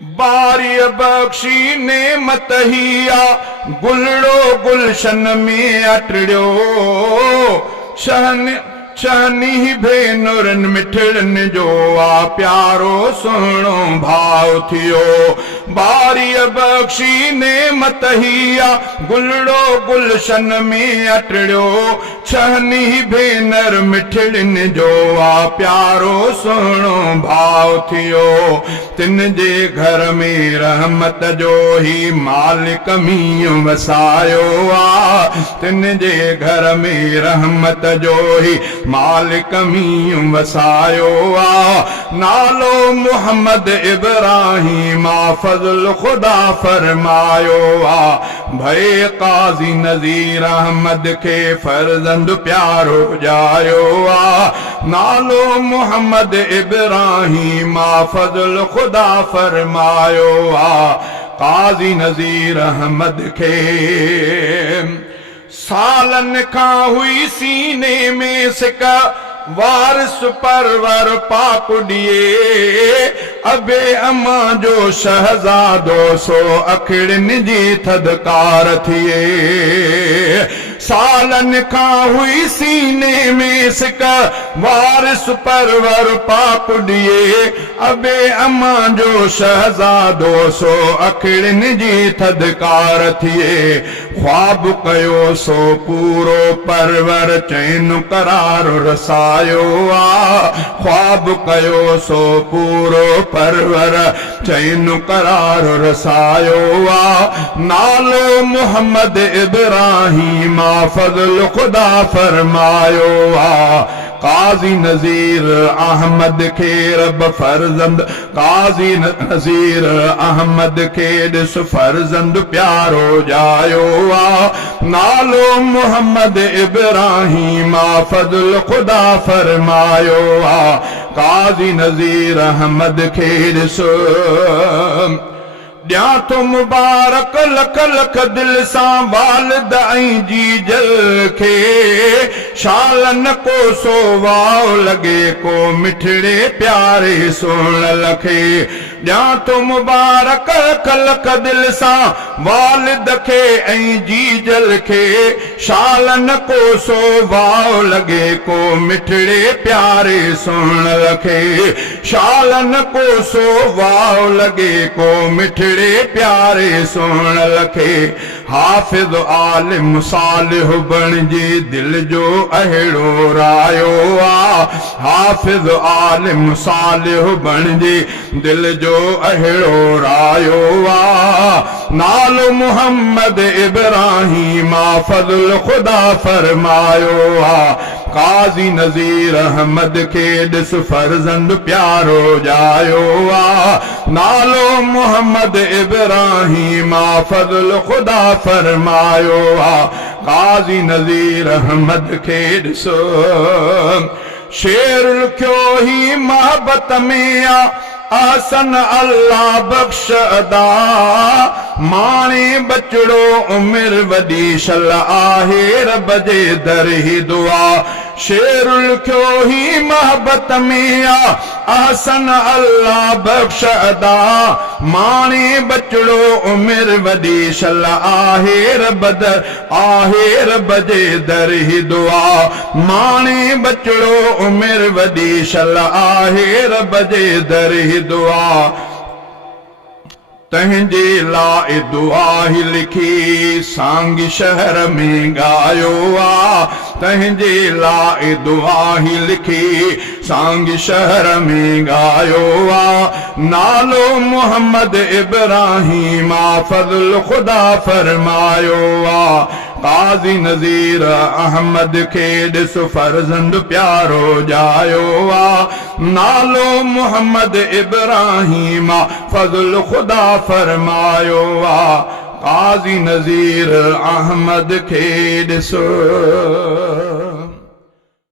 बारी बख्शी नेमत हिया गुलड़ो गुलशन में अटड़ियो शहनी भेनुरन मिठड़न जो आ प्यारो सुहिणो भाव थियो। बारी बख्शी नेमत हिया गुलड़ो गुलशन में अटड़ियो छहनी भेनर मिठड़न जो आ प्यारो सुहिणो भाव थियो। तिन जे घर में रहमत जो ही मालिक मींहुं वसायो आ। तिन जे घर में रहमत जो ही मालिक मींहुं वसायो आ। नालो मोहम्मद इब्राहिम फज़ल खुदा फरमायो आ। भई काज़ी नज़ीर अहमद के फर्जंद प्यारो जायो आ। नालो मोहम्मद इब्राहिम फज़ल खुदा फरमायो आ। काज़ी नज़ीर अहमद के सालन का हुई सीने में सिक वारिस परवर पाकुड़िए अबे अम्मा जो शहजादो सो अखिड़न जी थदकार थिए। सालन का हुई सीने में सिक वारिस परवर पाकुड़िए अबे अम्मा जो शहजादो सो अखिड़न जी थदकार थिए। ख्वाब कयो सो पूरो परवर चैन करार रसायो आ। ख्वाब कयो सो पूरो परवर चैन करार रसायो आ। नालो मोहम्मद इब्राहिम फज़ल खुदा फरमायो आ। काज़ी नज़ीर अहमद के रब फर्जंद काज़ी नज़ीर अहमद के ॾिस फर्जंद प्यारो जायो आ। नालो मोहम्मद इब्राहिम फज़ल खुदा फरमायो आ। काज़ी नज़ीर अहमद के ॾिस ॾियां तो मुबारक लख लख दिल सां वालिद ऐं जीजल खे शालन को सो वाओ लगे को मिठड़े प्यारे सुहिणल खे। ॾियां तो मुबारक लख लख दिल सां वालिद खे ऐं जीजल खे शालन को सो वाओ लगे को मिठड़े प्यारे सुहिणल खे। शालन को सो वाओ लगे को मिठड़े प्यारे सुहिणल खे। हाफ़िज़ आलिम सालिह बणिजी दिल जो अहिड़ो रायो आ। हाफ़िज़ आलिम सालिह बणिजी दिल जो अहिड़ो रायो आ। नालो मोहम्मद इब्राहिम फज़ल खुदा फरमायो आ। काज़ी नज़ीर अहमद के ॾिस फर्जंद प्यारो जायो आ। नालो मोहम्मद इब्राहिम फज़ल खुदा फरमायो आ। काज़ी नज़ीर अहमद के ॾिसो शेर लिखियो ही मोहब्बत में आ। आसन अल्लाह बख्श अदा माणे बचड़ो उमिर वॾी शल आहे रब जे दर ही दुआ। शेर लिखियो ही मोहब्बत में आ। आसन अल्लाह बख्श अदा माणे बचड़ो उमिर वॾी शल आहे रब जे दर ही दुआ। माणे बचड़ो उमिर वॾी शल आहे रब जे दर ही दुआ। तंहिंजे लाइ दुआ ही लिखी सांगी शहर में गायो आ। तंहिंजे लाइ दुआ ही लिखी सांगी शहर में गायो आ। नालो मोहम्मद इब्राहिम फज़ल खुदा फरमायो आ। काज़ी नज़ीर अहमद के ॾिस फर्जंद प्यारो जायो आ। नालो मोहम्मद इब्राहिम फज़ल खुदा फरमायो आ। काज़ी नज़ीर अहमद के ॾिसो।